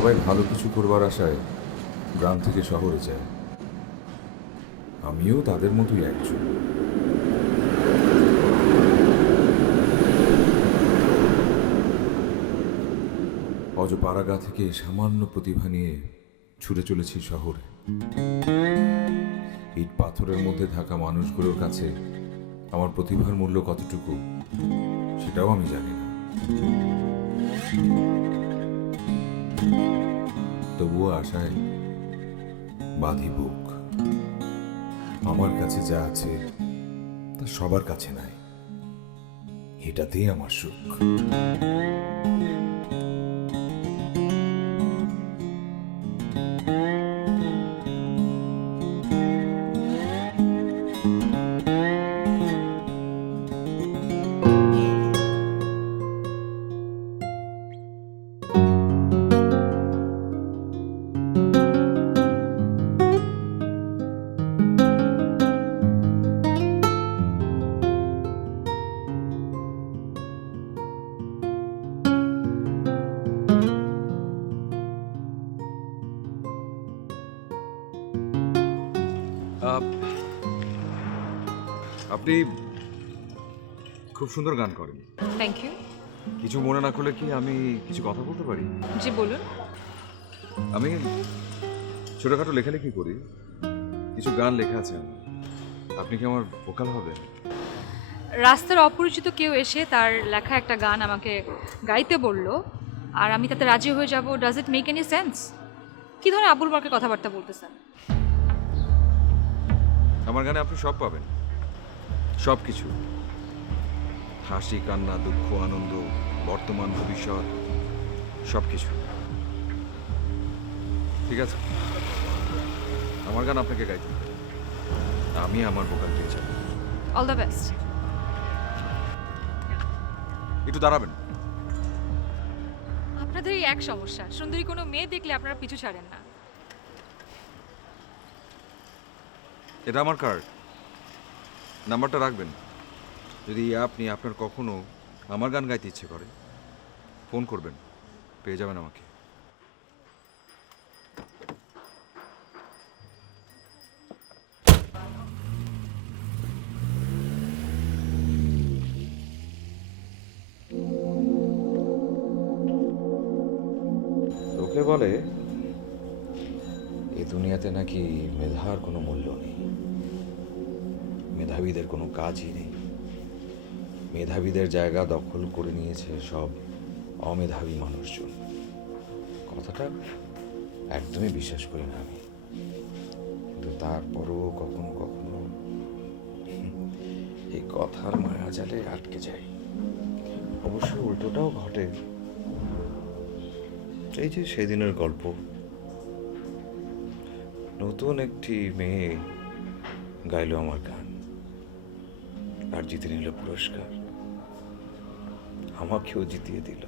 সবাই ভালো কিছু করবার আশায় গ্রাম থেকে শহরে যায়। আমিও তাদের মতোই একজন। অজপাড়াগা থেকে সামান্য প্রতিভা নিয়ে ছুটে চলেছি শহরে। ইট পাথরের মধ্যে থাকা মানুষগুলোর কাছে আমার প্রতিভার মূল্য কতটুকু সেটাও আমি জানি না। তবুও আশায় বাঁধি বুক। আমার কাছে যা আছে তা সবার কাছে নাই, এটাতেই আমার সুখ। আপনি খুব সুন্দর গান করেন। Thank you. কিছু মনে না করলে কি আমি কিছু কথা বলতে পারি? জি বলুন। আমি ছোটখাটো লেখালেখি করি, কিছু গান লেখা আছে আমার। আপনি কি আমার ভোকাল হবেন? রাস্তার অপরিচিত কেউ এসে তার লেখা একটা গান আমাকে গাইতে বলল, আর আমি তাতে রাজি হয়ে যাব। Does it make any sense? কী ধরনের আবুল মার্কে কথাবার্তা বলতেছেন? আমার গানে আপনি সব পাবেন, সব কিছু। হাসি, কান্না, দুঃখ, আনন্দ, বর্তমান, ভবিষ্যৎ, সব কিছু। ঠিক আছে, আমার গান আপনাকে গাইতে হবে, আমি আমার ভোকাল দিয়ে যাব। All the best. একটু দাঁড়াবেন। আপনাদের এই এক সমস্যা, সুন্দরী কোনো মেয়ে দেখলে আপনারা পিছু ছাড়েন না। এটা আমার কার্ড, নাম্বারটা রাখবেন। যদি আপনি আপনার কখনো আমার গান গাইতে ইচ্ছে করে ফোন করবেন, পেয়ে যাবেন আমাকে। লোকে বলে এই দুনিয়াতে নাকি মেধার কোনো মূল্য নেই, মেধাবীদের কোনো কাজই নেই। মেধাবীদের জায়গা দখল করে নিয়েছে সব অমেধাবী মানুষজন। কথাটা একদমই বিশ্বাস করি না আমি, কিন্তু তারপরও কখনো কখনো এই কথার মায়াজালে আটকে যাই। অবশ্য উল্টোটাও ঘটে। এই যে সেদিনের গল্প, নতুন একটি মেয়ে গাইল আমার গান আর জিতে নিল পুরস্কার, আমাকেও জিতিয়ে দিল।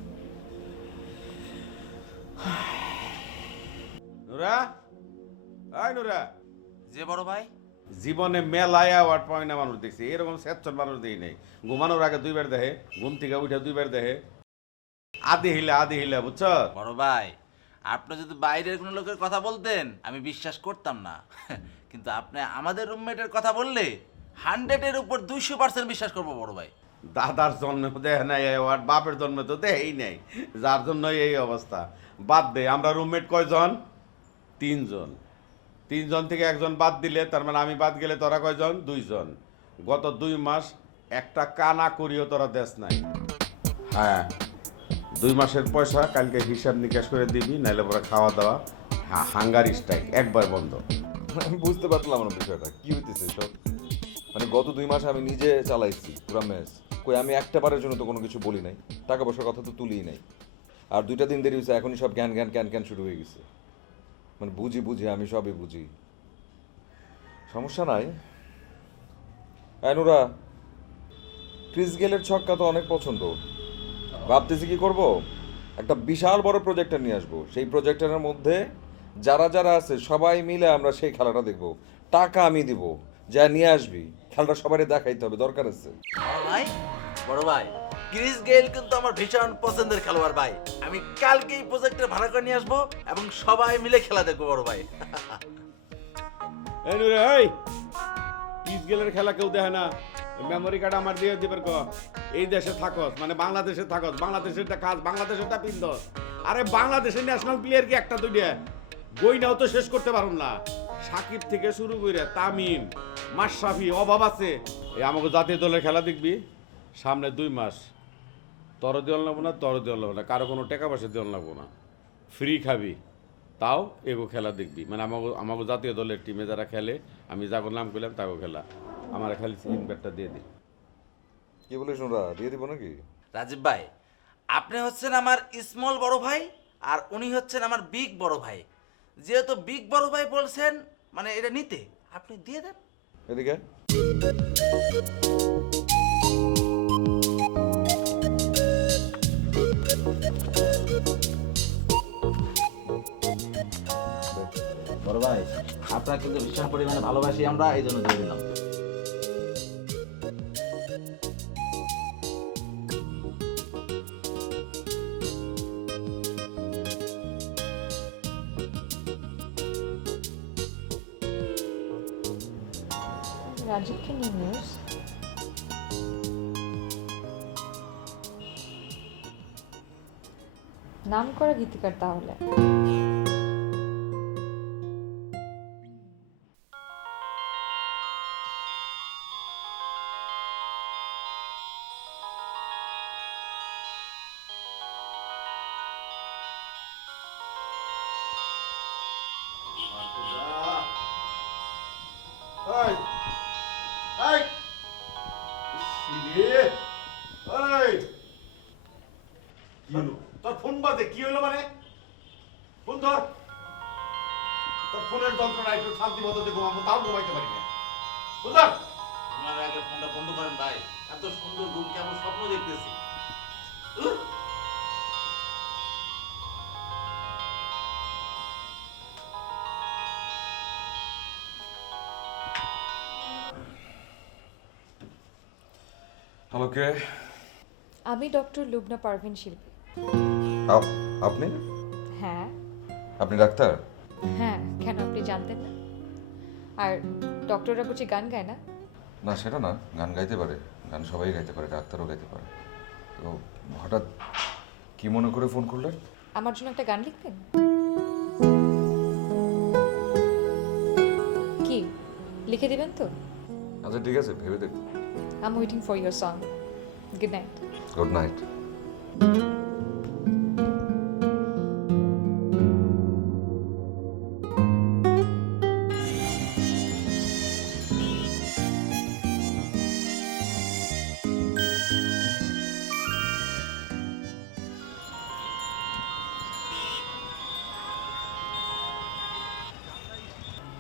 নুরা, আয় নুরা। যে বড় ভাই, জীবনে মেলায় অ্যাওয়ার্ড পায় না মানুষ দেখছি, এরকম স্বেচ্ছন মানুষ দেখি নাই। ঘুমানোর আগে দুইবার দেখে, ঘুম থেকে উঠে দুইবার দেখে, আদি হিলা বুঝছ? বড় ভাই, আপনি যদি বাইরের কোনো লোকের কথা বলতেন আমি বিশ্বাস করতাম না, কিন্তু আপনি আমাদের রুমমেটের কথা বললে 100-এর উপর 200% বিশ্বাস করবো বড় ভাই। দাদার জন্মে দেখে নাই অ্যাওয়ার্ড, বাপের জন্মে তো দেখেই নাই, যার জন্য এই অবস্থা। বাদ দে, আমরা রুমমেট কয়জন? 3 জন। 3 জন থেকে একজন বাদ দিলে, তার মানে আমি বাদ গেলে তোরা কয়জন? 2 জন। গত 2 মাস একটা কানা করিও তোরা দেশ নাই। হ্যাঁ, 2 মাসের পয়সা কালকে হিসাব নিকাশ করে দিবি, নাইলে পরে খাওয়া দাওয়া হাঙ্গারি স্ট্রাইক একবার বন্ধ। আমি বুঝতে পারলাম না বিষয়টা কি হইতেছে সব। মানে গত 2 মাস আমি নিজে চালাইছি পুরা মেস, কই আমি একটা বারের জন্য তো কোনো কিছু বলি নাই, টাকা পয়সার কথা তো তুলিই নাই। আর 2টা দিন দেরি হয়েছে, এখনই সব জ্ঞান জ্ঞান ক্যান ক্যান শুরু হয়ে গেছে। মানে বুঝি আমি সবই বুঝি, সমস্যা নাই। নুরা, ক্রিস গেলের ছক্কা তো অনেক পছন্দ, ভাবতেছি কি করব, একটা বিশাল বড় প্রজেক্টর নিয়ে আসবো। সেই প্রজেক্টরের মধ্যে যারা যারা আছে সবাই মিলে আমরা সেই খেলাটা দেখব, টাকা আমি দিব, যা নিয়ে আসবি খেলাটা সবাই দেখাইতে হবে, দরকার আছে। বড় ভাই, বড় ভাই, ক্রিস গেইল কিন্তু আমার ভীষণ পছন্দের খেলোয়াড় ভাই। আমি কালকেই প্রজেক্টর ভাড়া করে নিয়ে আসবো এবং সবাই মিলে খেলা দেখবো বড় ভাই। এই নুরে, এই পিস গেলের খেলা কেউ দেখে না। মেমোরি কার্ড আমার দিয়ে দিবের ক। এই দেশে থাকস মানে বাংলাদেশে থাকস, বাংলাদেশেরটা খাস, বাংলাদেশেরটা পিন্দস। আরে বাংলাদেশের ন্যাশনাল প্লেয়ার কি একটা দুইটা? গইনাও তো শেষ করতে পারুম না। সাকিব থেকে শুরু করে তামিম, মাশরাফি, অভাব আছে। এই আমাকে জাতীয় দলের খেলা দেখবি সামনে 2 মাস। তর দেওয়াল লাগবো না, তর দেওয়াল লাগবো না, কারো কোনো টাকা পয়সা দেওয়াল লাগবো না, ফ্রি খাবি। তাও এগো খেলা দেখবি, মানে আমাকে জাতীয় দলের টিমে যারা খেলে, আমি যাগো নাম করলাম তাগো খেলা। আমার খালি ইনভার্টটা দিয়ে দিই। কি বলিস ওরা দিয়ে দিব নাকি? রাজীব ভাই, আপনি হচ্ছেন আমার স্মল বড় ভাই আর উনি হচ্ছেন আমার বিগ বড় ভাই। যেহেতু বিগ বড় ভাই বলছেন মানে এটা নিতে, আপনি দিয়ে দেন। এদিকে বড় ভাই, আপনার কিন্তু ভীষণ পরিমাণে ভালোবাসি আমরা, এই জন্য দিয়ে দিলাম। রাজীবকে নিয়ে নিউজ। নাম করা গীতিকার তাহলে। এই এই শিরে, এই কি হলো তোর? ফোন বাজে, কি হলো মানে? ফোন ধর। তোর ফোনের যন্ত্রণা একটু শান্তি মতো দেখো, আমি তাও ঘুমাইতে পারি না। ফোন ধর। আপনার আগে ফোনটা বন্ধ করেন ভাই, এত সুন্দর রুম কেমন স্বপ্ন দেখতেছি। উহ! হ্যালো, কে? আমি ডক্টর লুবনা পারভিন শিল্পী। আপনি? হ্যাঁ আপনি ডাক্তার? হ্যাঁ, কেন আপনি জানতেন না? আর ডক্টররা বুঝি গান গায় না? না সেটা না, গান গাইতে পারে, গান সবাই গাইতে পারে, ডাক্তারও গাইতে পারে। তো হঠাৎ কি মনে করে ফোন করলেন? আমার জন্য একটা গান লিখতেন? কি লিখে দিবেন তো? আচ্ছা ঠিক আছে, ভেবে দেখব। I'm waiting for your song. Good night. Good night.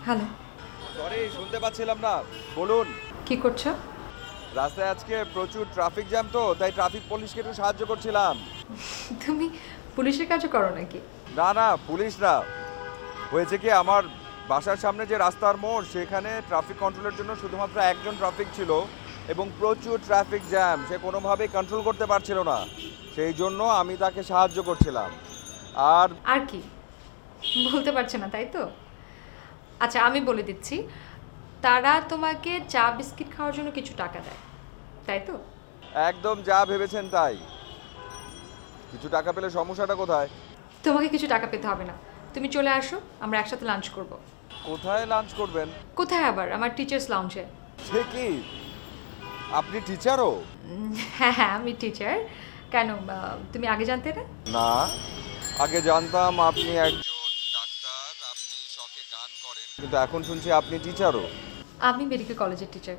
Hello, sorry শুনতে পাচ্ছিলাম না, বলুন। কি করছো? রাস্তায় আজকে প্রচুর ট্রাফিক জ্যাম, তো তাই ট্রাফিক পুলিশকে একটু সাহায্য করছিলাম। তুমি পুলিশের কাজও করো নাকি? না না, পুলিশ না, হয়েছে কি আমার বাসার সামনে যে রাস্তার মোড়, সেখানে ট্রাফিক কন্ট্রোলের জন্য শুধুমাত্র একজন ট্রাফিক ছিল এবং প্রচুর ট্রাফিক জ্যাম, সে কোনোভাবেই কন্ট্রোল করতে পারছিল না, সেই জন্য আমি তাকে সাহায্য করছিলাম। আর আর কি বলতে পারছে না, তাই তো? আচ্ছা আমি বলে দিচ্ছি, তারা তোমাকে চা বিস্কিট খাওয়ার জন্য কিছু টাকা দেয়, তাই তো? একদম যা ভেবেছেন তাই। কিছু টাকা পেলে সমস্যাটা কোথায়? তোমাকে কিছু টাকা পেতে হবে না, তুমি চলে আসো, আমরা একসাথে লাঞ্চ করব। কোথায় লাঞ্চ করবেন? কোথায় আবার? আমার টিচার্স লাউঞ্জে। সে কি, আপনি টিচারও? হ্যাঁ হ্যাঁ, আমি টিচার। কেন তুমি আগে জানতে না? না, আগে জানতাম আপনি একজন ডাক্তার, আপনি শখে গান করেন, কিন্তু এখন শুনছি আপনি টিচারও। আমি মেডিকেল কলেজের টিচার।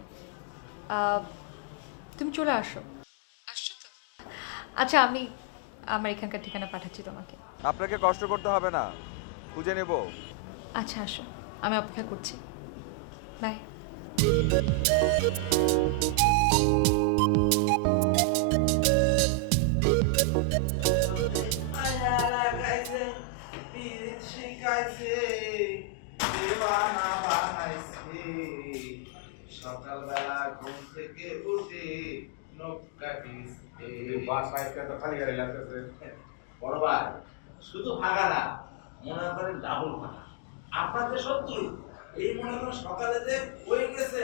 তুমি চলে আসো। আসছো তো? আচ্ছা আমি আমার এখানকার ঠিকানা পাঠাচ্ছি তোমাকে। আপনাকে কষ্ট করতে হবে না, খুঁজে নেব। আচ্ছা আসো, আমি অপেক্ষা করছি। বাই। সকালবেলা ঘুম থেকে উঠে নখ কাটি সাহেবকে তো খালি গাড়ি লাগতেছে। বড় ভাই শুধু ভাগা না, মনে করেন ডাবল ভাগা। আপনার যে শত্রু, এই মনে করেন সকালে যে হয়ে গেছে,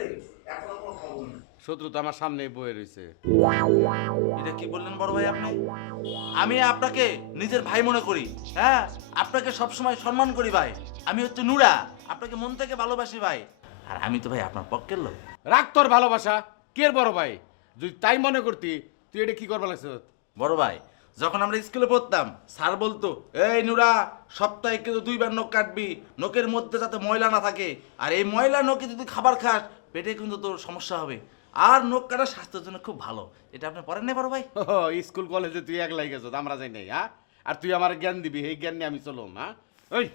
এখনো কোনো খবর নেই। শত্রু তো আমার সামনেই বয়ে রয়েছে। এটা কি বললেন বড় ভাই আপনি? আমি আপনাকে নিজের ভাই মনে করি, হ্যাঁ, আপনাকে সবসময় সম্মান করি ভাই। আমি হচ্ছে নুরা, আপনাকে মন থেকে ভালোবাসি ভাই। আর আমি তো ভাই আপনার পক্ষের লোক। রাখ তোর ভালোবাসা, কে বড় ভাই? যদি তাই মনে করতি তুই এটা কি করবা লাগছ? বড় ভাই, যখন আমরা স্কুলে পড়তাম স্যার বলতো, এই নুরা, সপ্তাহে কিন্তু 2 বার নখ কাটবি, নখের মধ্যে যাতে ময়লা না থাকে। আর এই ময়লা নখে যদি খাবার খাস, পেটে কিন্তু তোর সমস্যা হবে। আর নখ কাটা স্বাস্থ্যের জন্য খুব ভালো। এটা আপনি পড়েন নাই বড় ভাই? স্কুল কলেজে তুই একলাই গেছ, আমরা যাই নাই, হ্যাঁ? আর তুই আমার জ্ঞান দিবি, এই জ্ঞান নিয়ে আমি চলুম, হ্যাঁ? ওই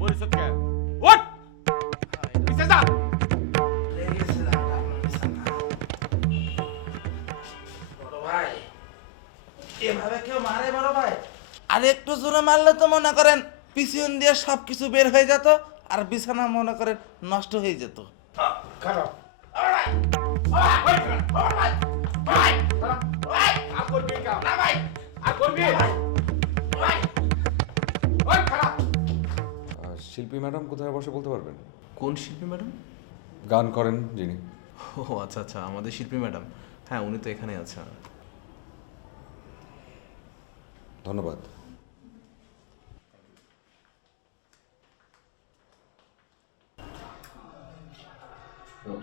পরিষদ কে ওঠ পিছে যা। বড় ভাই, এভাবে কেউ মারে বড় ভাই? আর একটু জোরে মারলে তো মনে করেন পিছন দিয়ে সব কিছু বের হয়ে যেত, আর বিছানা মনে করেন নষ্ট হয়ে যেত। খারাপ শিল্পী ম্যাডাম কোথায় বসে বলতে পারবেন? কোন শিল্পী ম্যাডাম? গান করেন যিনি। ও আচ্ছা আচ্ছা, আমাদের শিল্পী ম্যাডাম, হ্যাঁ উনি তো এখানে আছেন। ধন্যবাদ।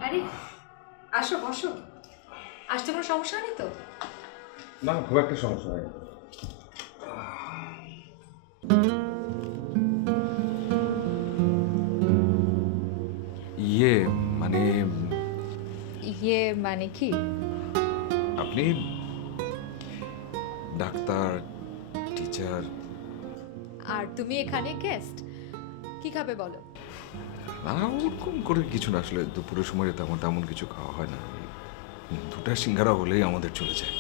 আরে আসো, বসো। আসতে কোনো সমস্যা নেই তো? না, খুব একটা সমস্যা হয়। ইয়ে মানে ইয়ে মানে কি? আপনি ডাক্তার, টিচার। আর তুমি এখানে গেস্ট, কি খাবে বলো? না, ওরকম করে কিছু না, আসলে দুপুরের সময় তেমন তেমন কিছু খাওয়া হয় না। 2টা সিঙ্গারা হলেই আমাদের চলে যায়।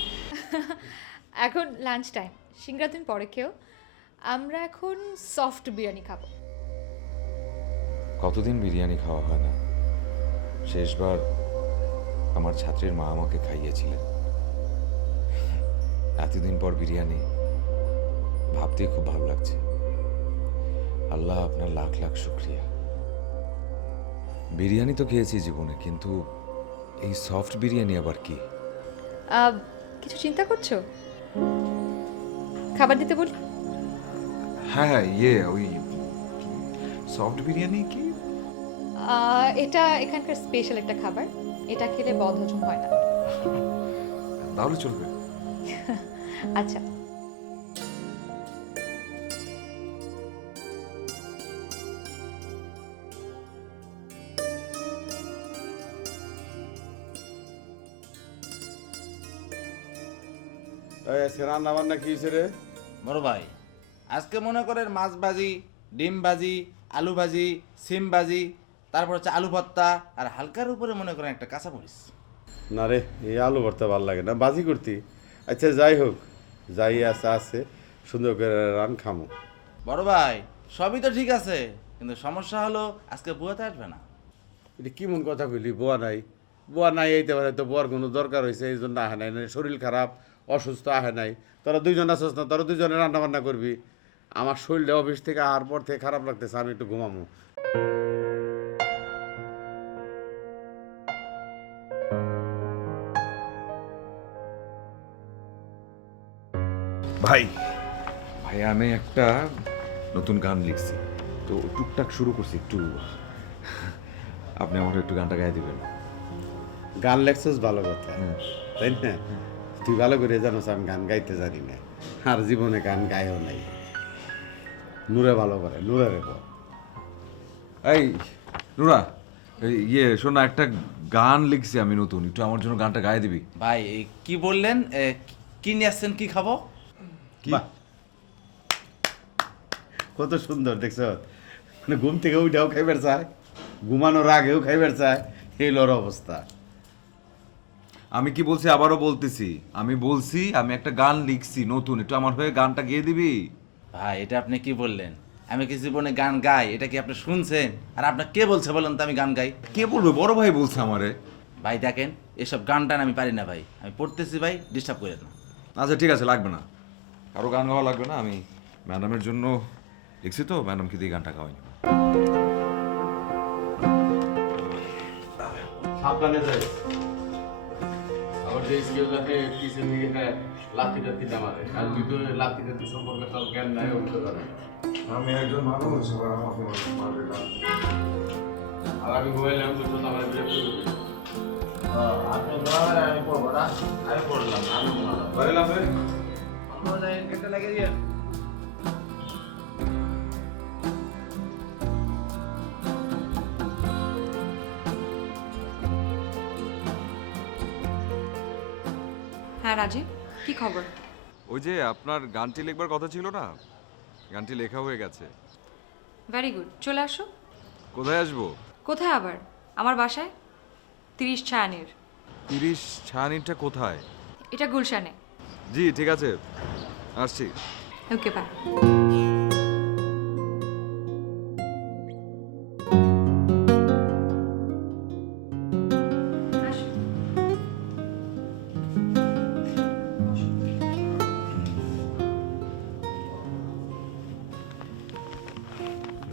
এখন লাঞ্চ টাইম, সিঙ্গারা তুমি পরে খেও। আমরা এখন সফট বিরিয়ানি খাবো। কতদিন বিরিয়ানি খাওয়া হয় না। শেষবার আমার ছাত্রীর মা আমাকে খাইয়েছিলেন। এতদিন পর বিরিয়ানি, ভাবতেই খুব ভালো লাগছে। আল্লাহ আপনার লাখ লাখ শুক্রিয়া। বিরিয়ানি তো খেয়েছি জীবনে, কিন্তু এই সফট বিরিয়ানি আবার কি? কিছু চিন্তা করছো? খাবার দিতে বলি? হ্যাঁ, ইয়ে ওই সফট বিরিয়ানি কি? এটা এখানকার স্পেশাল একটা খাবার, এটা খেলে বদহজম হয় না। তাহলে চলবে। আচ্ছা, আজকে রান্না বান্না কি হয়েছে রে? বড় ভাই, আজকে মনে করেন মাছ ভাজি, ডিম ভাজি, আলু ভাজি, সিম ভাজি, তারপর হচ্ছে আলু ভর্তা, আর হালকার উপরে মনে করেন একটা কাঁচা মরিচ। না রে, এই আলু ভর্তা ভালো লাগে না, বাজি করতি। আচ্ছা যাই হোক, যাই আছে আছে, সুন্দর করে রান খামো। বড় ভাই, সবই তো ঠিক আছে, কিন্তু সমস্যা হলো আজকে বুয়াতে আসবে না। এটা কেমন কথা কইলি? বোয়া নাই, বোয়া নাই এইতে পারে তো, বোয়ার কোনো দরকার হয়েছে এই জন্য আহে নাই, শরীর খারাপ অসুস্থ আহে নাই। তোরা 2জন আসছ না, তোরা 2জনে রান্না বান্না করবি। আমার শরীরটা অফিস থেকে আসার পর থেকে খারাপ লাগতেছে, আমি একটু ঘুমামো। ভাই ভাই আমি একটা নতুন গান লিখছি, তো টুকটাক শুরু করছি। একটু আপনি আমার একটু গানটা গায়ে দিবেন? গান লেখছিস ভালো কথা, তাই না? তুই ভালো করে জানোস আমি গান গাইতে জানি না, আর জীবনে গান গাইও নাই। নূরে ভালো করে, নূরে রেখো। এই নুরা, ইয়ে শোনো, একটা গান লিখছি আমি নতুন, একটু আমার জন্য গানটা গায়ে দিবি? ভাই কি বললেন? কি নিয়ে আসছেন, কি খাবো? বাহ, কত সুন্দর দেখছ, মানে ঘুম থেকে উঠেও খাইবার চায়, ঘুমানোর আগেও খাইবার চায়, এই লর অবস্থা। আমি কি বলছি, আবারও বলতেছি, আমি বলছি আমি একটা গান লিখছি নতুন, একটু আমার হয়ে গানটা গেয়ে দিবি? ভাই এটা আপনি কি বললেন? আমি কি জীবনে গান গাই? এটা কি আপনি শুনছেন? আর আপনার কে বলছে বলেন তো আমি গান গাই? কে বলবে? বড় ভাই বলছে আমারে। ভাই দেখেন এসব গান টান আমি পারি না ভাই, আমি পড়তেছি ভাই, ডিস্টার্ব করেন না। আচ্ছা ঠিক আছে, লাগবে না, আরও গান গাওয়া লাগবে না। আমি ম্যাডামের জন্য লিখছি তো, ম্যাডামকে দিয়ে গানটা গাওয়াই নেব। সাবধানে যাই, আমার যে স্কিল লাগে পিছন দিকে লাঠি টাঠি মারে, আর তুই তো লাঠি টাঠি সম্পর্কে তার জ্ঞান নাই, উঠতে পারে। আমি একজন মানুষ, আমাকে মারবে না। আর আমি ঘুমাইলাম তো আমার বিরক্ত করবি। আপনি আমি পড়বো না, আমি পড়লাম না, আমি লাগে দিয়ে। হ্যাঁ রাজীব, কি খবর? ওই যে আপনার গানটি লিখবার কথা ছিল না, গানটি লেখা হয়ে গেছে। ভেরি গুড, চলে আসো। কোথায় আসবো? কোথায় আবার? আমার বাসায়, 30 ছায়ানির। 30 ছায়ানিটা কোথায়? এটা গুলশানে। জি ঠিক আছে, আসছি। Okay bye.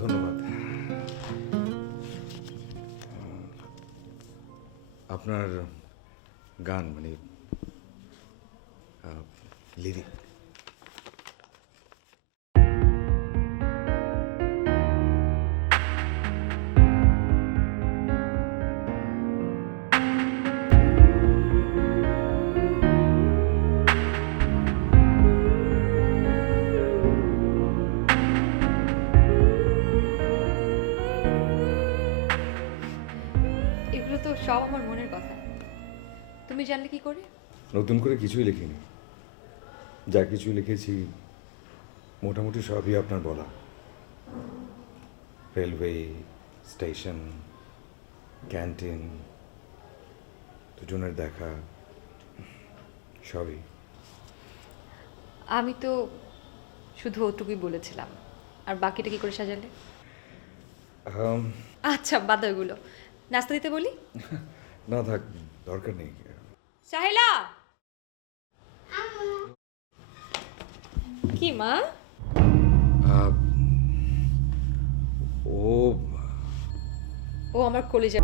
ধন্যবাদ। আপনার গান মানে লিরিক এগুলো তো সব আমার মনের কথা, তুমি জানলে কি করে? নতুন করে কিছুই লিখিনি, যা কিছু লিখেছি মোটামুটি সবই আপনার বলা। রেলওয়ে স্টেশন, ক্যান্টিন, দুজনের দেখা, সবই। আমি তো শুধু ওটুকুই বলেছিলাম, আর বাকিটা কি করে সাজালে? আচ্ছা বাদ দাও এগুলো, নাস্তা দিতে বলি? না থাক, দরকার নেই। সাহেলা। কি মা? ও ও আমার কলেজে।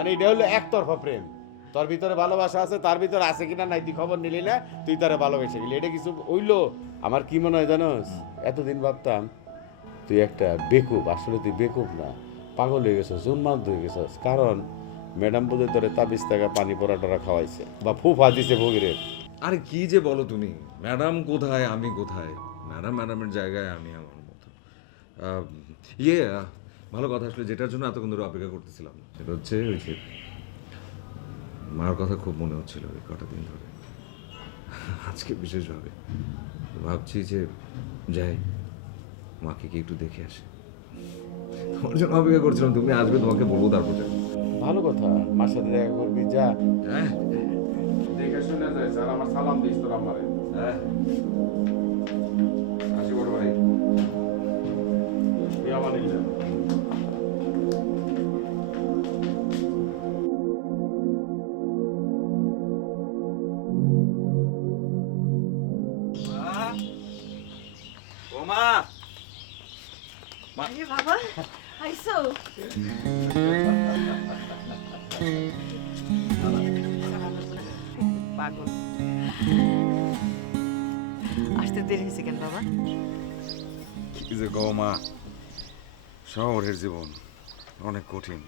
মানে এটা হলো একতরফা প্রেম। তোর ভিতরে ভালোবাসা আছে, তার ভিতরে আছে কিনা নাই তুই খবর নিলি না, তুই তারে ভালোবেসে গেলি, এটা কিছু হইলো? আমার কি মনে হয় জানোস, এতদিন ভাবতাম তুই একটা বেকুব, আসলে তুই বেকুব না, পাগল হয়ে গেছিস, উন্মাদ হয়ে গেছিস। কারণ ম্যাডাম বোধ তোরে তাবিজ টাকা পানি পড়া টরা খাওয়াইছে বা ফুফা দিছে ভগিরের। আরে কি যে বলো তুমি, ম্যাডাম কোথায় আমি কোথায়, ম্যাডাম ম্যাডামের জায়গায় আমি আমার মতো। ভালো কথা, আসলে যেটার জন্য এতক্ষণ ধরে অপেক্ষা করতেছিলাম সেটা হচ্ছে ওই যে মার কথা খুব মনে হচ্ছিল ওই কটা দিন ধরে, আজকে বিশেষভাবে ভাবছি যে যাই মাকে কি একটু দেখে আসি। তোমার জন্য অপেক্ষা করছিলাম, তুমি আসবে তোমাকে বলবো তারপর যাই। ভালো কথা, মার সাথে দেখা করবি, যা হ্যাঁ দেখে শুনে যায়। স্যার আমার সালাম দিস তোর আমারে। হ্যাঁ, আসি বড় ভাই। ইয়ামানিল্লাহ। ওমা আরে বাবা আইসো। পাগল, আসতে দেরি হয়েছে কেন বাবা? কি যে গো মা, শহরের জীবন অনেক কঠিন,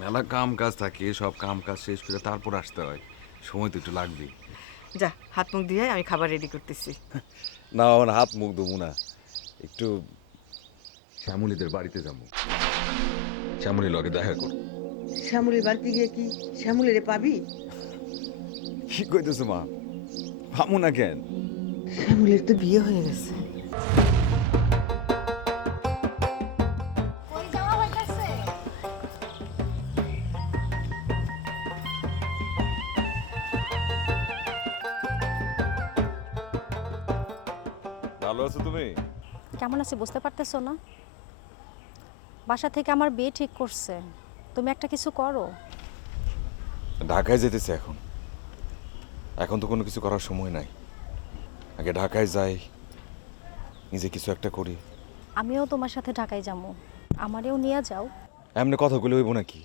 মেলা কাম কাজ থাকে, সব কাম কাজ শেষ করে তারপর আসতে হয়, সময় তো একটু লাগবেই। যা হাত মুখ দিয়ে আমি খাবার রেডি করতেছি। না আমার হাত মুখ দেবো না, একটু শ্যামলীদের বাড়িতে যাবো, শ্যামলী লগে দেখা কর। শ্যামলের বাড়িতে গিয়ে কি শ্যামলেরে পাবি? কি কইতেছো মা, পাবো না কেন? শ্যামলের তো বিয়ে হয়ে গেছে। ভালো আছো তুমি? কেমন আছে বুঝতে পারতেছো না? বাসা থেকে আমার বিয়ে ঠিক করছে, তুমি একটা কিছু করো। ঢাকায় যেতেছে এখন, এখন তো কোনো কিছু করার সময় নাই, আগে ঢাকায় যাই, নিজে কিছু একটা করি। আমিও তোমার সাথে ঢাকায় যাবো, আমারেও নিয়ে যাও। এমনি কথাগুলো হইব নাকি?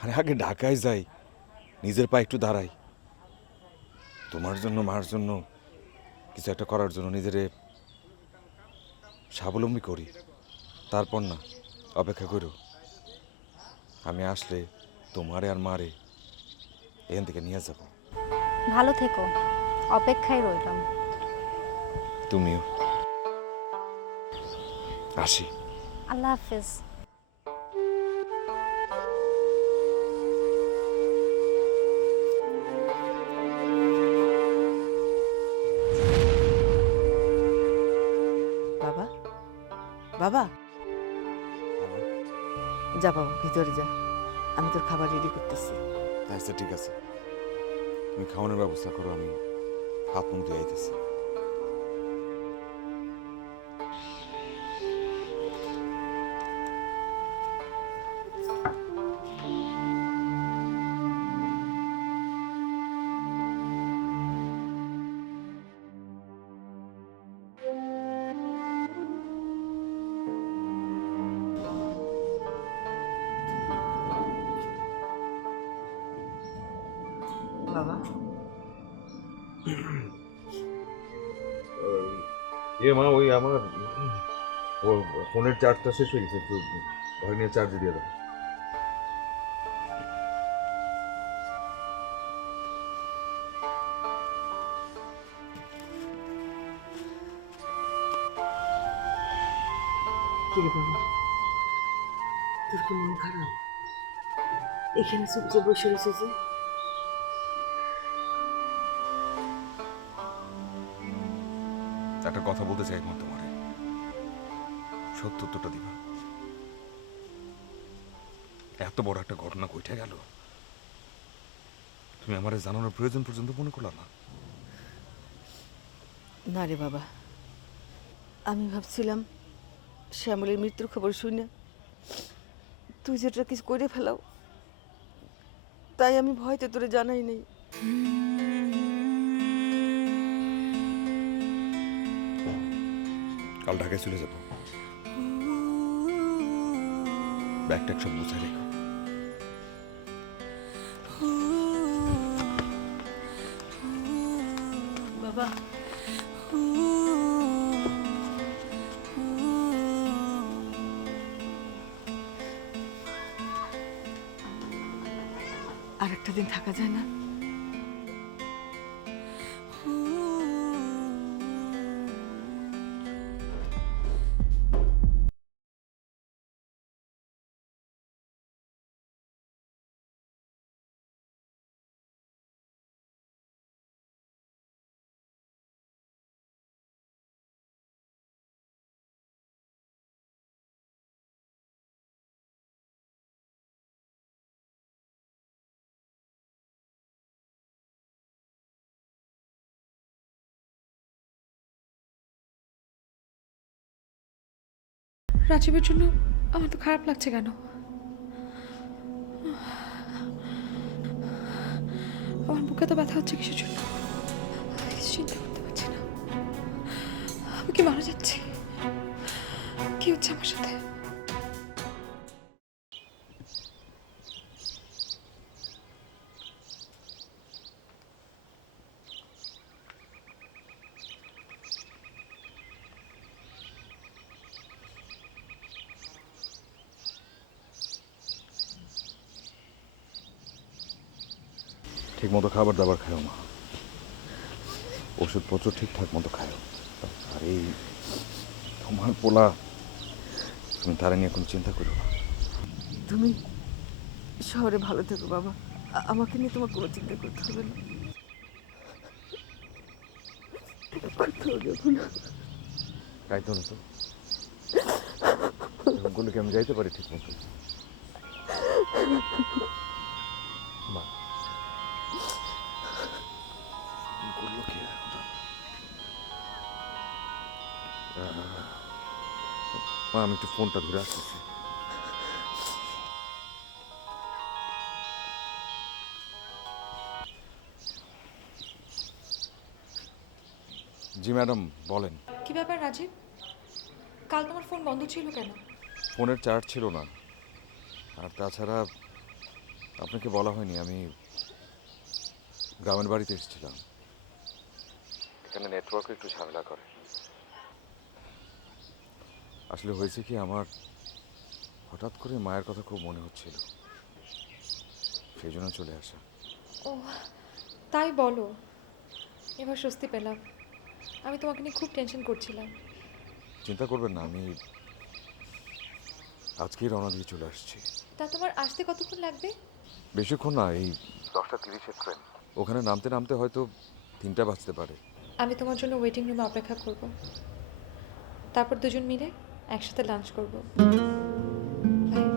আরে আগে ঢাকায় যাই, নিজের পায়ে একটু দাঁড়াই, তোমার জন্য মার জন্য কিছু একটা করার জন্য নিজেরে স্বাবলম্বী করি, তারপর না অপেক্ষা করো, আমি আসলে তোমারে আর মারে এখান থেকে নিয়ে যাব। ভালো থেকো, অপেক্ষায় রইলাম। তুমিও। আসি। আল্লাহ হাফেজ। বাবা, বাবা, যা বাবা ভিতরে যা, আমি তোর খাবার রেডি করতেছি। আচ্ছা ঠিক আছে, তুমি খাওয়ানোর ব্যবস্থা করো, আমি হাত মুখ দিয়ে আইতেছি। বাবা, মা ওই আমার ফোনের চার্জটা শেষ হয়ে গেছে, একটু ঘরে নিয়ে চার্জ দিয়ে দাও। কি রে বাবা, তোর কি মন খারাপ? এখানে চুপচাপ বসে রয়েছে যে? একটা কথা বলতে চাই মা তোমারে, সত্য উত্তরটা দিবা। এত বড় একটা ঘটনা কইটা গেল, তুমি আমারে জানানোর প্রয়োজন পর্যন্ত মনে করলা না? না রে বাবা, আমি ভাবছিলাম শ্যামলের মৃত্যুর খবর শুনে তুই যেটা কিছু করে ফেলাও, তাই আমি ভয়তে তোরে জানাই নাই। কাল ঢাকায় চলে যাব, ব্যাগ ট্যাগ সব গুছাই রেখো, বাবা। আর একটা দিন থাকা যায় না? রাজীবের জন্য আমার তো খারাপ লাগছে কেন? আমার বুকে তো ব্যথা হচ্ছে কিসের জন্য? আমি কিছু চিন্তা করতে পারছি না। আমি কি মারা যাচ্ছি? কি হচ্ছে আমার সাথে? ঠিক মতো খাবার দাবার খাও মা, ওষুধপত্র ঠিকঠাক মতো খাও। আর এই তোমার পোলা, তুমি তারা নিয়ে কোনো চিন্তা করো না। তুমি শহরে ভালো থেকো বাবা, আমাকে নিয়ে তোমার কোনো চিন্তা করতে হবে না। কোথাও যাবো না। যাইতো না তো, বললে কি আমি যাইতে পারি ঠিক মতো? মা করলো কি মা? আমি একটু ফোনটা ধরে আসতেছি। জি ম্যাডাম বলেন। কি ব্যাপার রাজীব? কাল তোমার ফোন বন্ধ ছিল কেন? ফোনের চার্জ ছিল না, আর তাছাড়া আপনাকে বলা হয়নি আমি গ্রামের বাড়িতে এসেছিলাম। এখানে নেটওয়ার্ক একটু ঝামেলা করে। আসলে হয়েছে কি, আমার হঠাৎ করে মায়ের কথা খুব মনে হচ্ছিল, সেই জন্য চলে আসা। ও তাই বলো, এবার স্বস্তি পেলাম। আমি তোমাকে নিয়ে খুব টেনশন করছিলাম। চিন্তা করবেন না, আমি আজকেই রওনা দিয়ে চলে আসছি। তা তোমার আসতে কতক্ষণ লাগবে? বেশিক্ষণ না, এই 10:30 ট্রেন। ওখানে নামতে নামতে হয়তো 3টা বাজতে পারে। আমি তোমার জন্য ওয়েটিং রুমে অপেক্ষা করব, তারপর দুজন মিলে একসাথে লাঞ্চ করব। বাই।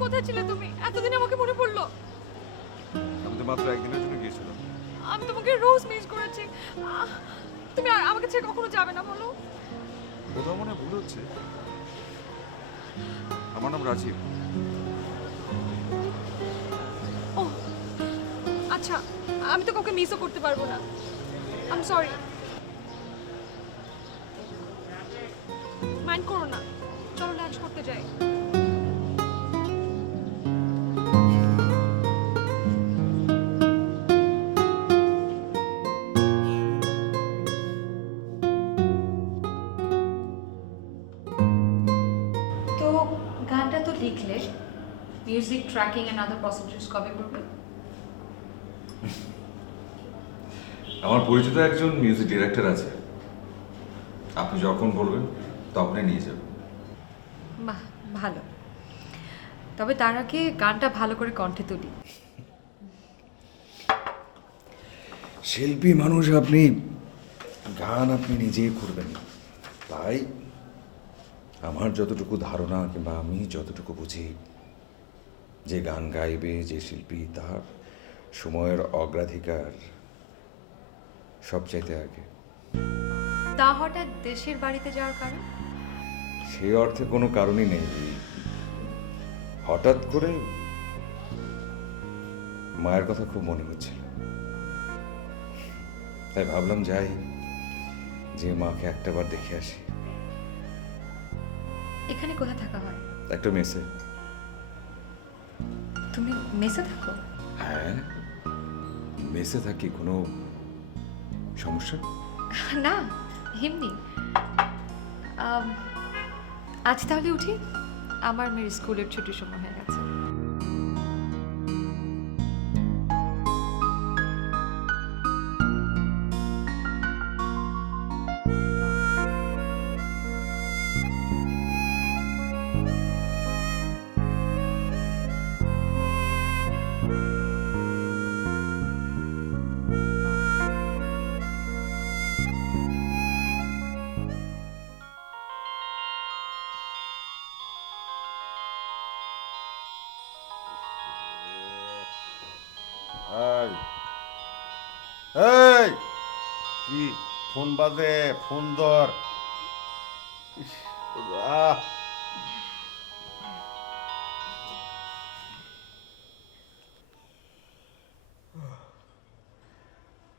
কোথায় ছিলে তুমি? এতদিন আমাকে মনে পড়লো? আমি তো মাত্র একদিনের জন্য গিয়েছিলাম। আমি তোমাকে রোজ মিস করেছি। তুমি আর আমাকে ছেড়ে কখনো যাবে না বলো? কোথাও মনে হয় ভুল হচ্ছে। আমার নাম রাজীব। ও আচ্ছা, আমি তো কাউকে মিসও করতে পারবো না। I am sorry. মাইন্ড করো না, চলো লাঞ্চ করতে যাই। তো গানটা তো লিখলে, music tracking and other procedures কবে করবে? আমার পরিচিত একজন মিউজিক ডিরেক্টর আছে, আপনি যখন বলবেন তখনই নিয়ে যাবেন। বাহ, ভালো। তবে তার আগে গানটা ভালো করে কণ্ঠে তুলি। শিল্পী মানুষ আপনি, গান আপনি নিজেই করবেন, তাই আমার যতটুকু ধারণা কিংবা আমি যতটুকু বুঝি, যে গান গাইবে যে শিল্পী তার সময়ের অগ্রাধিকার সবচাইতে আগে। তা হঠাৎ দেশের বাড়িতে যাওয়ার কারণ? সে অর্থে কোনো কারণই নেই, হঠাৎ করে মায়ের কথা খুব মনে হচ্ছিল, তাই ভাবলাম যাই, যে মাকে একটাবার দেখে আসি। এখানে কোথায় থাকা হয়? একটা মেসে। তুমি মেসে থাকো? হ্যাঁ, মেসে থাকি। কোনো সমস্যা? না, এমনি। আজ তাহলে উঠি, আমার মেয়ের স্কুলের ছুটির সময় হয়ে গেছে। এই এই কি ফোন বাজে, ফোন ধর। ইস, আহ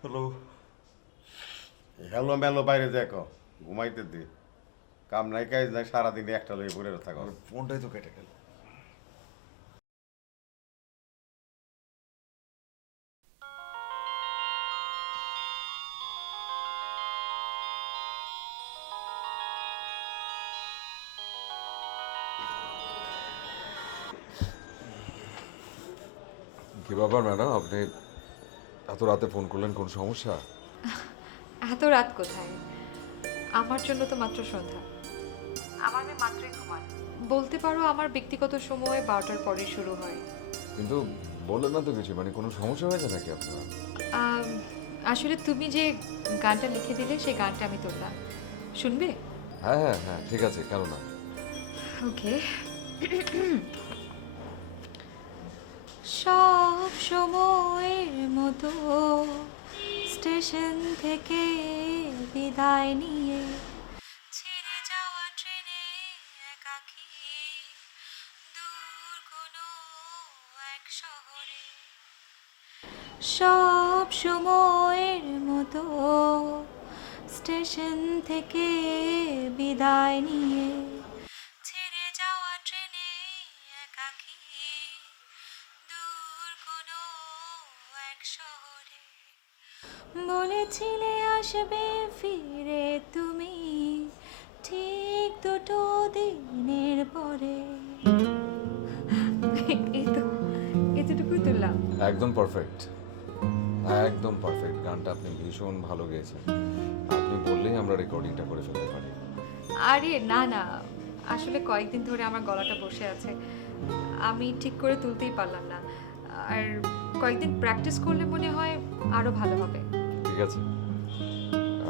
হ্যালো। হেলো মেলো বাইরে দেখো, ঘুমাইতে দি। কাম নাই কাজ নাই, সারাদিন একটা লই পড়ে থাকো। ফোনটাই তো কেটে গেল। কি ব্যাপার ম্যাডাম, আপনি এত রাতে ফোন করলেন, কোন সমস্যা? এত রাত কোথায়, আমার জন্য তো মাত্র সন্ধ্যা। আমার মেয়ে মাত্রই ঘুমায়। বলতে পারো আমার ব্যক্তিগত সময় 12টার পরে শুরু হয়। কিন্তু বললেন না তো কিছু, মানে কোনো সমস্যা হয়েছে নাকি আপনার? আসলে তুমি যে গানটা লিখে দিলে সেই গানটা আমি তুললাম, শুনবে? হ্যাঁ হ্যাঁ হ্যাঁ, ঠিক আছে, কেন না। ওকে। সব সময়ের মতো স্টেশন থেকে বিদায় নিয়ে ছেড়ে যাওয়া ট্রেনে একাকী দূর কোনো এক শহরে। সব সময়ের মতো স্টেশন থেকে বিদায় নিয়ে ছেড়ে যাওয়া ট্রেনে একাকী দূর কোনো এক শহরে। বলেছিলে আসবে ফিরে তুমি ঠিক দুটো দিনের পরে। এই তো, এতটুকুই তুললাম। একদম পারফেক্ট, একদম পারফেক্ট। গানটা আপনি ভীষণ ভালো গেয়েছেন। আপনি বললেই আমরা রেকর্ডিংটা করে ফেলতে পারি। আরে না না, আসলে কয়েকদিন ধরে আমার গলাটা বসে আছে, আমি ঠিক করে তুলতেই পারলাম না। আর কয়েকদিন প্র্যাকটিস করলে মনে হয় আরো ভালো হবে। ঠিক আছে,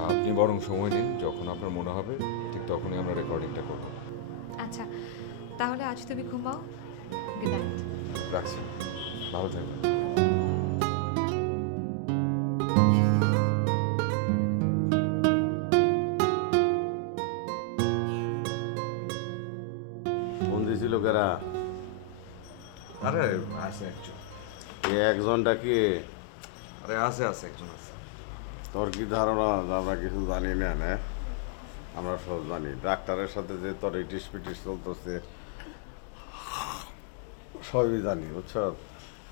আপনি বরং সময় দিন, যখন আপনার মনে হবে ঠিক তখনই আমরা রেকর্ডিংটা করব। আচ্ছা, তাহলে আজ তুমি ঘুমাও। Good night. রাখছি, ভালো থাকবেন। ফোন দিছিল কারা? আরে আছে একজন। এই একজনটা কি? আরে আছে আছে একজন আছে। তোর কি ধারণা যে আমরা কিছু জানি না? না, আমরা সব জানি। ডাক্তারের সাথে যে তোর ইটিস পিটিস চলতেছে সবই জানি, বুঝছ?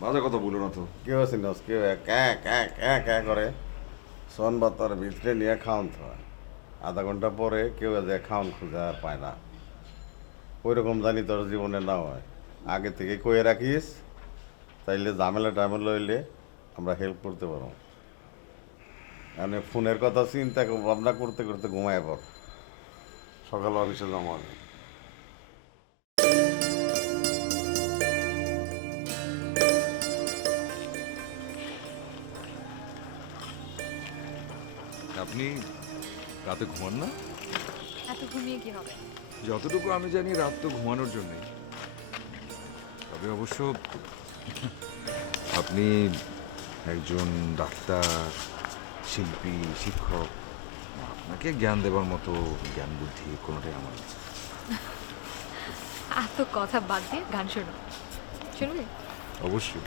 বাজে কথা বলো না তো। কেউ চিনস, কেউ ক্যা করে সোনবার তোর ভিতরে নিয়ে খাওয়ান হয়। আধা ঘন্টা পরে কেউ যে খাওয়ান খুঁজে আর পায় না। ওই রকম জানি তোর জীবনে না হয়, আগে থেকে কয়ে রাখিস, তাইলে ঝামেলা টামেলা হইলে আমরা হেল্প করতে পারো। মানে ফোনের কথা চিন্তা ভাবনা করতে করতে ঘুমায় পর, সকাল অফিসে জমা হবে। আপনি রাতে ঘুমান না? এত ঘুমিয়ে কি হবে? যতটুকু আমি জানি রাত তো ঘুমানোর জন্যে। তবে অবশ্য আপনি একজন ডাক্তার, শিল্পী, শিক্ষক, আপনাকে জ্ঞান দেবার মতো জ্ঞান বুদ্ধি কোনোটাই আমার নেই। এত কথা বাদ দিয়ে গান শোনো, শুনবে? অবশ্যই।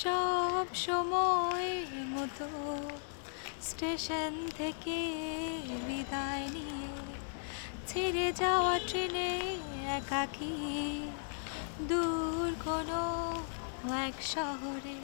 সব সময় মতো স্টেশন থেকে বিদায় নিয়ে ছেড়ে যাওয়া ট্রেনে একাকী দূর কোনো এক শহরে।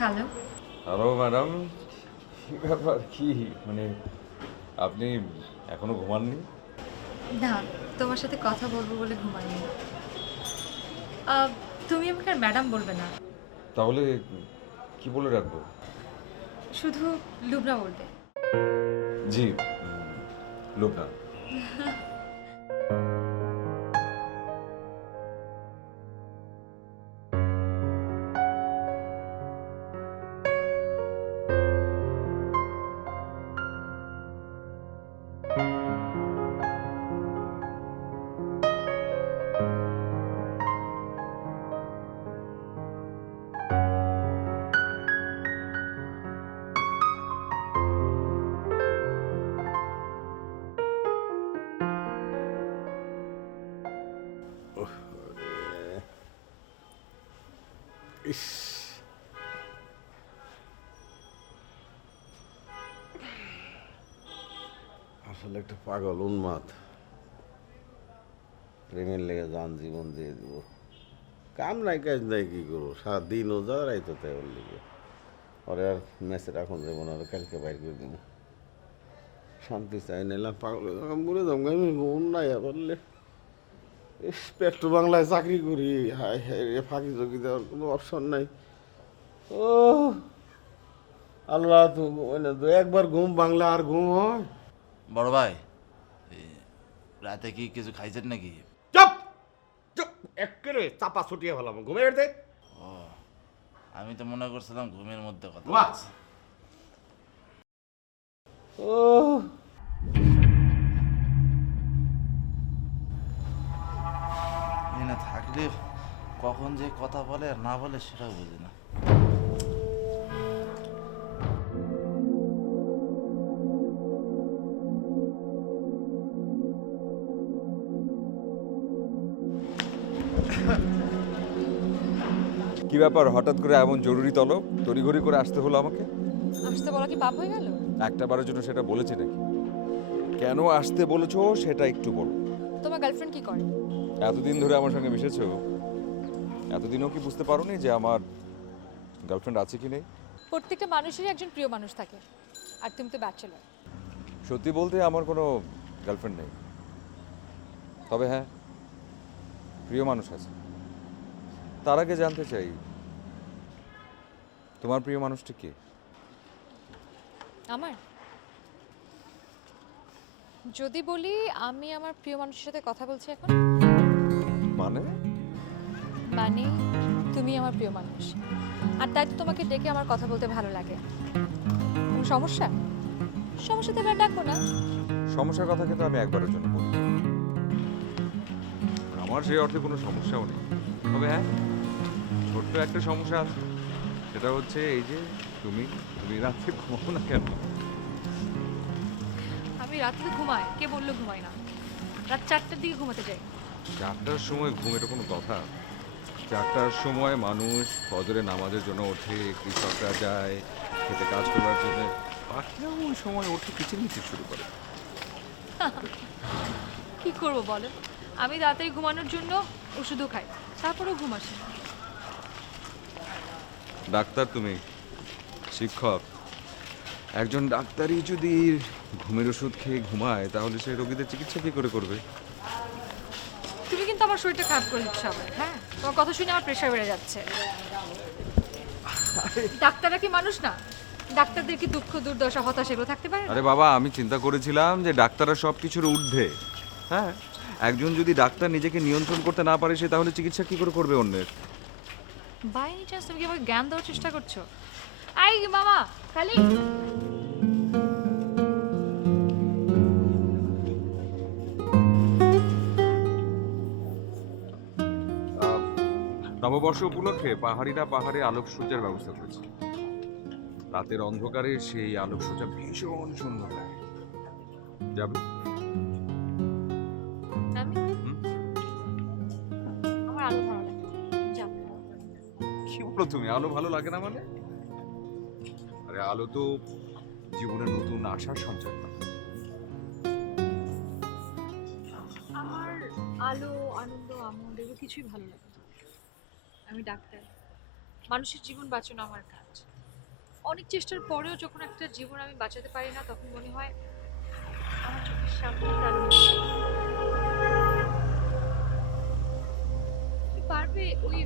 হ্যালো, হ্যালো ম্যাডাম, কি ব্যাপার? কি মানে আপনি এখনো ঘুমাননি? না, তোমার সাথে কথা বলবো বলে ঘুমাইনি। তুমি আমাকে আর ম্যাডাম বলবে না, তাহলে কি বলে রাখবো? শুধু লুবনা বলবে। জি, লোকনা। ইস, আসলে একটা পাগল উন্মাদ, প্রেমের লেগে যান জীবন দিয়ে দিব। কাম নাই কাজ নাই, কি করবো? সারাদিন ও যা রাইতো তাই ওর লিগে। ওরে আর মেসে রাখুন যাবো না, ওরা কালকে বাইর করে দিব। শান্তি চাই নিলাম, পাগল বলে যাবো আমি ঘুম নাই বললে। পেট্রো বাংলায় চাকরি করি, হায় হায় রে, ফাঁকি চকি দেওয়ার কোনো অপশন নাই। ও আল্লাহ, তো একবার ঘুম বাংলা আর ঘুম হয়? বড় ভাই, রাতে কি কিছু খাইছেন নাকি? চুপ চুপ, একেবারে চাপা ছুটিয়ে ফেলাম, ঘুমে দে। ও, আমি তো মনে করছিলাম ঘুমের মধ্যে কথা বাহ। বলছি। ও এখানে থাকলে কখন যে কথা বলে আর না বলে সেটাও বুঝি না। কি ব্যাপার, হঠাৎ করে এমন জরুরি তলব? তড়িঘড়ি করে আসতে হলো আমাকে? আসতে বলা কি পাপ হয়ে গেল? একটা বারের জন্য সেটা বলেছি নাকি? কেন আসতে বলেছো সেটা একটু বলো। তোমার গার্লফ্রেন্ড কি করে? এতদিন ধরে আমার সঙ্গে মিশেছো, এতদিনও কি বুঝতে পারোনি যে আমার গার্লফ্রেন্ড আছে কি নেই? প্রত্যেকটা মানুষেরই একজন প্রিয় মানুষ থাকে, আর তুমি তো ব্যাচেলর। সত্যি বলতে আমার কোনো গার্লফ্রেন্ড নেই, তবে হ্যাঁ প্রিয় মানুষ আছে। তার আগে জানতে চাই তোমার প্রিয় মানুষটি কে? আমার যদি বলি, আমি আমার প্রিয় মানুষের সাথে কথা বলছি এখন। মানে মানে তুমি আমার প্রিয় মানুষ, আর তাই তো তোমাকে ডেকে আমার কথা বলতে ভালো লাগে। কোনো সমস্যা? সমস্যা তাহলে আর ডাকো না। সমস্যার কথা কিন্তু আমি একবারের জন্য বলি, আমার সেই অর্থে কোনো সমস্যাও নেই। তবে হ্যাঁ, ছোট্ট একটা সমস্যা আছে, সেটা হচ্ছে এই যে তুমি রাতে ঘুমাও না কেন? আমি রাত্রে ঘুমাই, কে বললো ঘুমাই না? রাত 4টার দিকে ঘুমাতে যাই। 4টার সময় ঘুম, এটা কোনো কথা? 4টার সময় মানুষ ফজরের নামাজের জন্য ওঠে, কৃষকরা যায় খেতে কাজ করার জন্য, পাখিরাও ওই সময় ওঠে কিচিরমিচির শুরু করে। কি করবো বলো, আমি তাড়াতাড়ি ঘুমানোর জন্য ওষুধও খাই, তারপরেও ঘুম আসে না। ডাক্তার তুমি, শিক্ষক, একজন ডাক্তারই যদি ঘুমের ওষুধ খেয়ে ঘুমায় তাহলে সে রোগীদের চিকিৎসা কী করে করবে? তুমি কিন্তু আমার শরীরটা খারাপ করে দিচ্ছ আবার। হ্যাঁ, তোমার কথা শুনে আমার প্রেশার বেড়ে যাচ্ছে। ডাক্তাররা কি মানুষ না? ডাক্তারদের কি দুঃখ, দুর্দশা, হতাশা এগুলো থাকতে পারে না? আরে বাবা, আমি চিন্তা করেছিলাম যে ডাক্তাররা সব কিছুর ঊর্ধ্বে। হ্যাঁ, একজন যদি ডাক্তার নিজেকে নিয়ন্ত্রণ করতে না পারে সে তাহলে চিকিৎসা কী করে করবে অন্যের? বাই এনি চান্স তুমি কি আমাকে জ্ঞান দেওয়ার চেষ্টা করছো? আই মামা খালি নববর্ষ উপলক্ষে পাহাড়িরা পাহাড়ে আলোকসজ্জার ব্যবস্থা করেছে। রাতের অন্ধকারে সেই আলোকসজ্জা ভীষণ সুন্দর লাগে। যাবে? আমি আমার আলো ভালো লাগে। যাও। কি বলো তুমি, আলো ভালো লাগে না মানে? আরে আলো তো জীবনে নতুন আশার সঞ্চার করে। আমার আলো, আনন্দ, আনন্দ এগুলো কিছুই ভালো লাগে না। আমি ডাক্তার, মানুষের জীবন বাঁচানো আমার কাজ। অনেক চেষ্টার পরেও যখন একটা জীবন আমি বাঁচাতে পারি না, তখন মনে হয় আমার চোখের সামনে একটা আলো নেই। তুমি পারবে ওই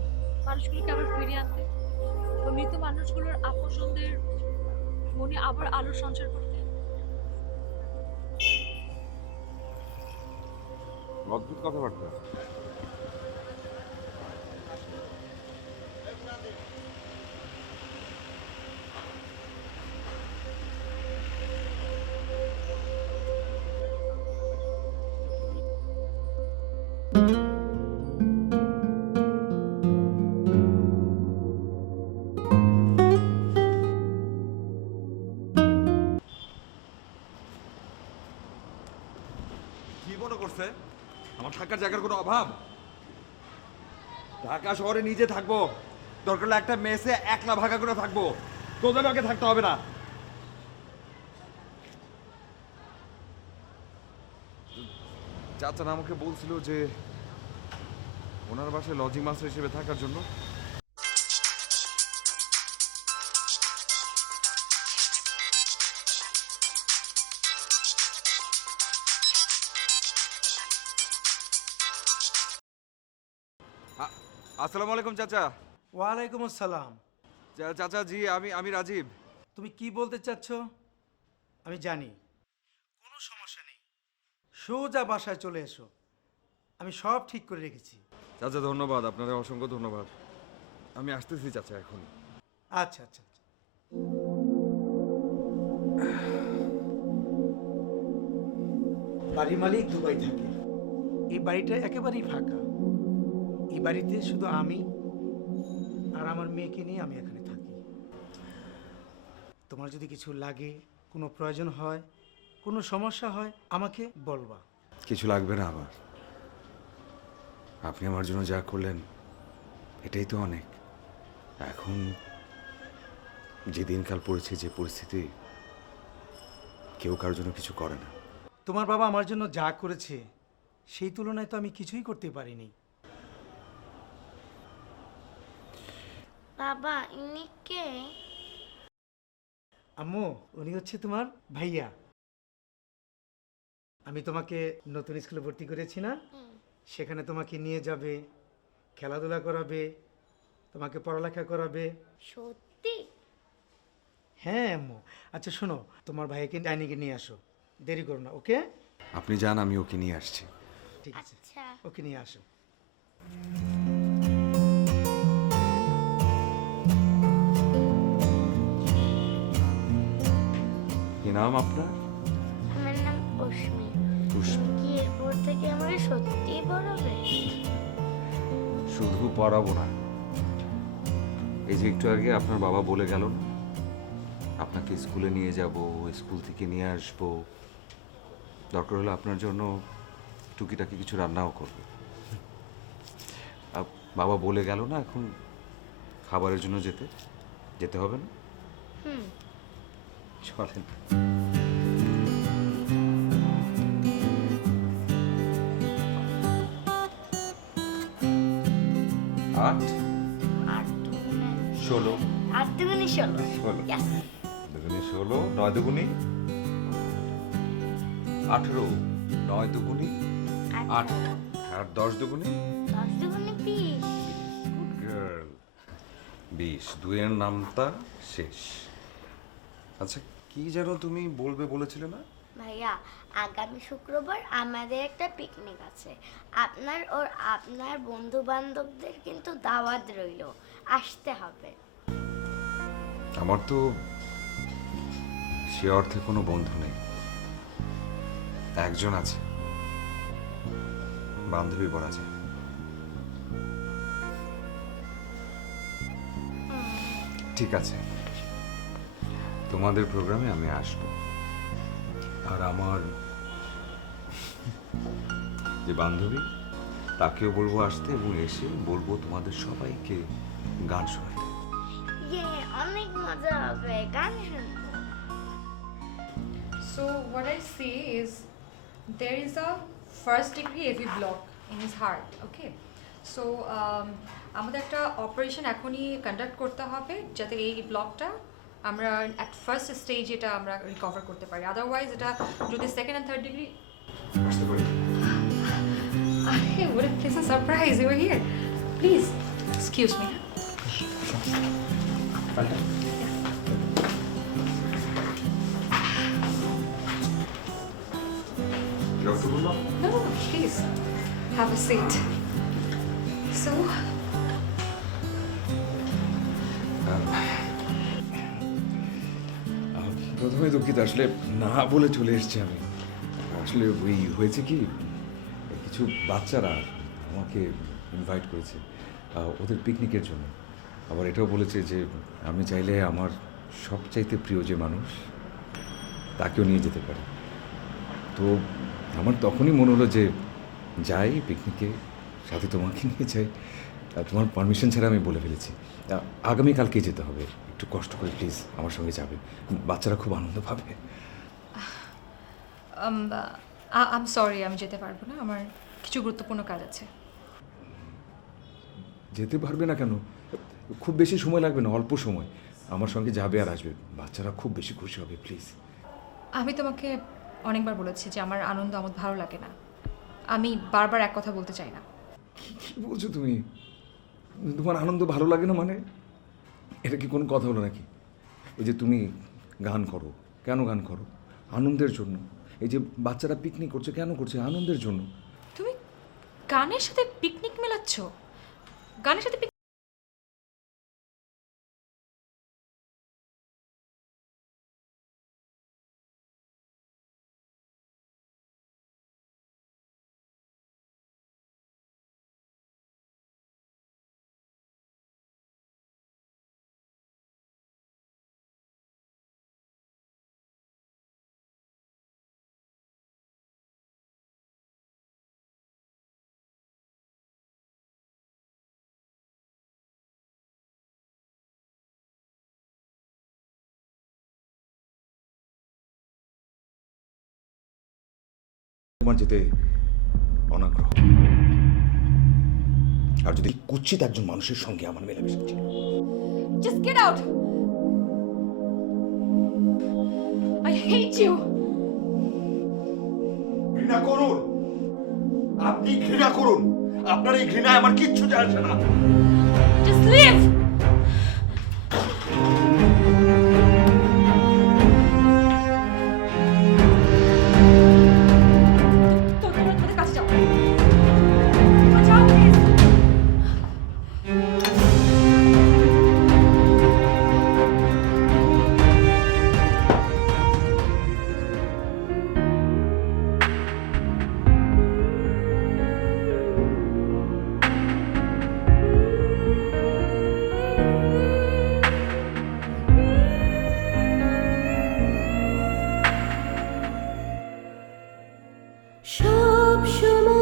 মানুষগুলোকে আবার ফিরিয়ে আনতে, ওই মৃত মানুষগুলোর আপনজনদের মনে আবার আলো সঞ্চার করতে? অদ্ভুত কথাবার্তা। কি মনে করছে আমার থাকার জায়গার কোনো অভাব? ঢাকা শহরে নিজে থাকবো, দরকার হলে একটা মেসে একলা ভাগা করে থাকবো, তোদের আগে থাকতে হবে না। চাচা আমাকে বলছিল যে ওনার বাসায় লজিং মাস্টার হিসেবে থাকার জন্য। আসসালামু আলাইকুম চাচা। ওয়ালাইকুম আসসালাম। চাচা জি, আমি রাজীব। তুমি কি বলতে চাচ্ছ? আমি জানি, কোনো সমস্যা নেই, সোজা বাসায় চলে এসো, আমি সব ঠিক করে রেখেছি। চাচা ধন্যবাদ, আপনাদের অসংখ্য ধন্যবাদ। আমি আসতেছি চাচা এখন। আচ্ছা আচ্ছা আচ্ছা। বাড়ির মালিক দুবাই থাকে, এই বাড়িটা একেবারেই ফাঁকা। এই বাড়িতে শুধু আমি আর আমার মেয়েকে নিয়ে আমি এখানে থাকি। তোমার যদি কিছু লাগে, কোনো প্রয়োজন হয়, কোনো সমস্যা হয়, আমাকে বলবা। কিছু লাগবে না আমার, আপনি আমার জন্য যা করলেন এটাই তো অনেক। এখন যে দিনকাল পড়েছে, যে পরিস্থিতি, কেউ কারোর জন্য কিছু করে না। তোমার বাবা আমার জন্য যা করেছে সেই তুলনায় তো আমি কিছুই করতে পারিনি। বাবা, ইনি কে? আম্মু, উনি হচ্ছে তোমার ভাইয়া। আমি তোমাকে নতুন স্কুলে ভর্তি করেছি না, সেখানে তোমাকে নিয়ে যাবে, খেলাধুলা করাবে, তোমাকে পড়ালেখা করাবে। সত্যি? হ্যাঁ আম্মু। আচ্ছা শোনো, তোমার ভাইয়াকে ডাইনিংয়ে নিয়ে আসো, দেরি করো না, ওকে? আপনি যান, আমি ওকে নিয়ে আসছি। ঠিক আছে, আচ্ছা। ওকে নিয়ে আসো। কি নাম আপনার? আমার নাম অশ্মি। পুষ্প। কি এরপর থেকে আমাকে সত্যিই পড়াবে? শুধু পড়াবো না, এই যে একটু আগে আপনার বাবা বলে গেল না, আপনাকে স্কুলে নিয়ে যাব, স্কুল থেকে নিয়ে আসবো, দরকার হলে আপনার জন্য টুকিটাকি কিছু রান্নাও করবো। বাবা বলে গেল না এখন খাবারের জন্য যেতে যেতে হবে না? চলেন। আট 16 8 দুগুণে 16 16 Yes. দুগুনি 16 9 দুগুনি 18 9 দুগুনি 8 আর 10 দুগুনি 10 দুগুণে 20 গুড গার্ল 20 দুইয়ের নামটা শেষ। আচ্ছা কি যেন তুমি বলবে বলেছিলে না? ভাইয়া আগামী শুক্রবার আমাদের একটা পিকনিক আছে, আপনার বন্ধু বান্ধবদের কিন্তু দাওয়াত রইল, আসতে হবে। আমার তো সে অর্থে কোনো বন্ধু নেই, একজন আছে, বান্ধবী বলা যায়। ঠিক আছে, তোমাদের প্রোগ্রামে আমি আসবো। আর আমার যে বান্ধবী তাকেও বলবো আসতে, এবং এসে বলবো তোমাদের সবাইকে গান শোনাতে। অনেক মজা হবে, গান শুনবো। So what I see is there is a first degree AV block in his heart, okay? So আমাদের একটা অপারেশন এখনই কন্ডাক্ট করতে হবে যাতে এই ব্লকটা আমরা at first stage এটা আমরা রিকভার করতে পারি, আদারওয়াইজ এটা যদি সেকেন্ড এন্ড থার্ড ডিগ্রি। আসতে পারি? Hey, what a pleasant surprise, you were here. Please, excuse me. No, please. Have a seat. So, প্রথমে দুঃখিত, আসলে না বলে চলে এসেছি আমি। আসলে ওই হয়েছে কি, কিছু বাচ্চারা আমাকে ইনভাইট করেছে ওদের পিকনিকের জন্য। আবার এটাও বলেছে যে আমি চাইলে আমার সবচাইতে প্রিয় যে মানুষ তাকেও নিয়ে যেতে পারি। তো আমার তখনই মনে হলো যে যাই পিকনিকে, সাথে তোমাকে নিয়ে যাই। তোমার পারমিশন ছাড়া আমি বলে ফেলেছি আগামীকালকে যেতে হবে। একটু কষ্ট করে প্লিজ আমার সঙ্গে যাবে, বাচ্চারা খুব আনন্দ পাবে। I'm sorry, আমি যেতে পারবো না, আমার কিছু গুরুত্বপূর্ণ কাজ আছে। যেতে পারবে না কেন? খুব বেশি সময় লাগবে না, অল্প সময় আমার সঙ্গে যাবে আর আসবে, বাচ্চারা খুব বেশি খুশি হবে। প্লিজ। আমি তোমাকে অনেকবার বলেছি যে আমার আনন্দ আমার ভালো লাগে না, আমি বারবার এক কথা বলতে চাই না। কি বলছো তুমি? তোমার আনন্দ ভালো লাগে না মানে? এটা কি কোনো কথা হলো নাকি? এই যে তুমি গান করো, কেন গান করো? আনন্দের জন্য। এই যে বাচ্চারা পিকনিক করছে, কেন করছে? আনন্দের জন্য। তুমি গানের সাথে পিকনিক মেলাচ্ছ? গানের সাথে তোমার যেতে অনাগ্রহ, আর যদি কুৎসিত একজন মানুষের সঙ্গে আমার মেলামেশা ছিল। Just get out! I hate you! ঘৃণা করুন, আপনি ঘৃণা করুন, আপনার এই ঘৃণায় আমার কিচ্ছু যায় আসে না। Just leave! তোমাদের কাছে যাও। যাও প্লিজ। সব সময়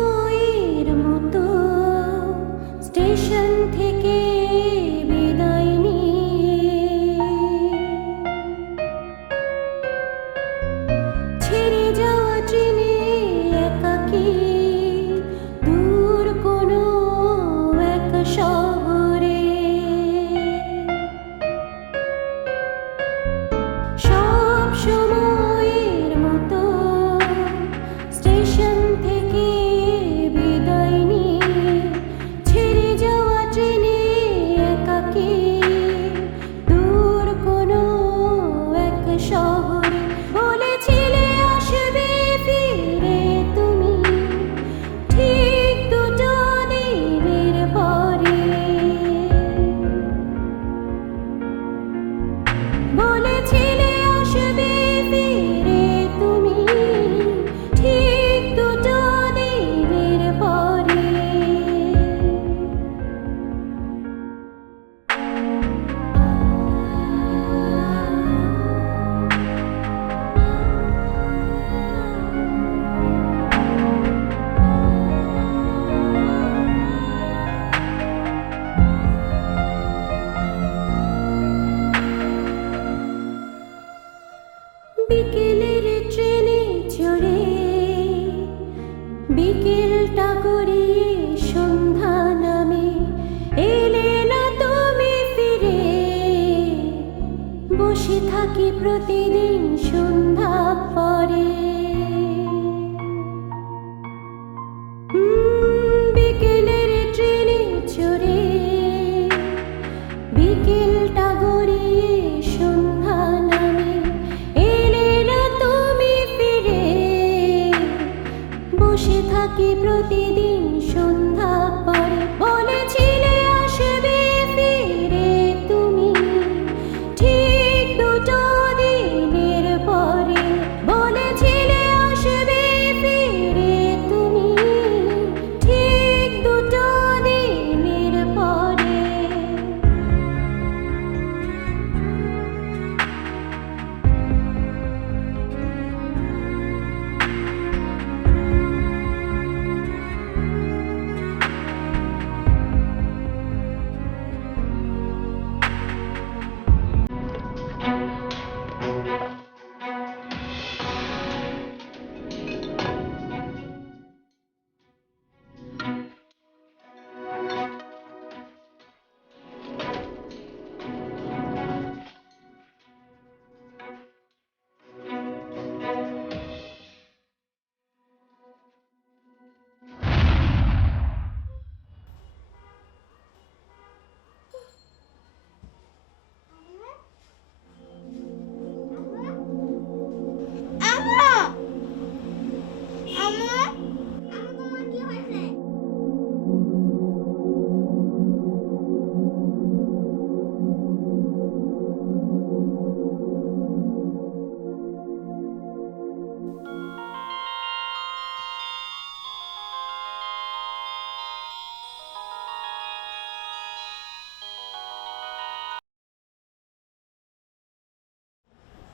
প্রতিদিন সন্ধ্যা পরে বিকেলের ট্রেনে চড়ে বিকেলটা গড়িয়ে সন্ধ্যা নামে এলে না তুমি ফিরে বসে থাকি প্রতিদিন সন্ধ্যা পরে বলেছিলে আসবে ফিরে তুমি ঠিক দুটো দিনের পরে বলেছিলে আসবে ফিরে তুমি ঠিক দুটো দিনের পরে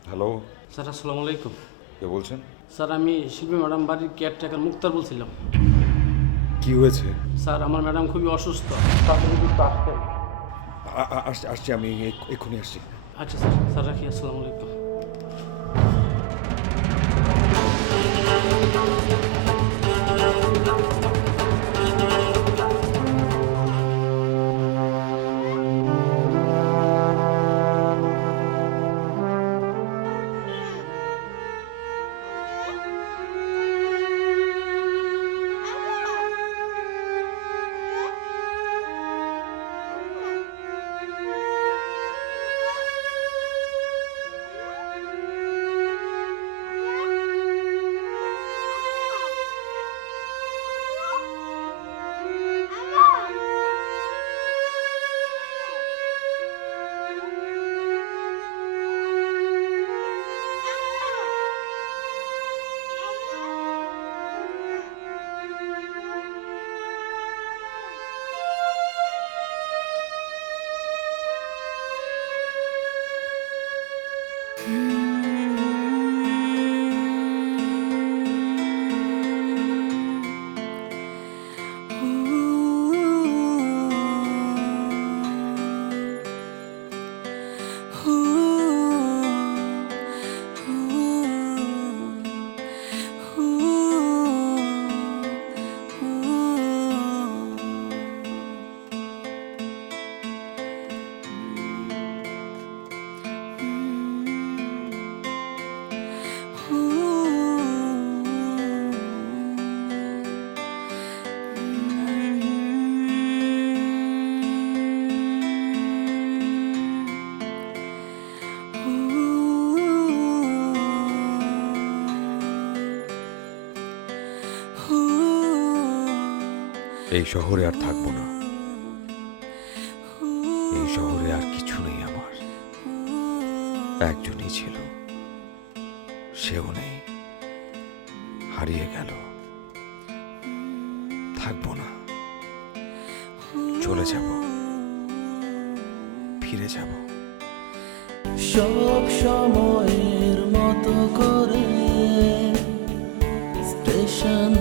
হ্যালো, স্যার আসসালামু আলাইকুম। কে বলছেন? স্যার আমি শিল্পী ম্যাডাম বাড়ির কেয়ারটেকার মুক্তার বলছিলাম। কি হয়েছে? স্যার আমার ম্যাডাম খুবই অসুস্থ। আসছি, আমি এক্ষুনি আসছি। আচ্ছা স্যার, স্যার রাখি, আসসালামু আলাইকুম। এই শহরে আর থাকবো না। এই শহরে আর কিছু নেই আমার। একজনই ছিল, সেও নেই, হারিয়ে গেল। থাকবো না, চলে যাব, ফিরে যাব। সব সময়ের মতো করে স্টেশন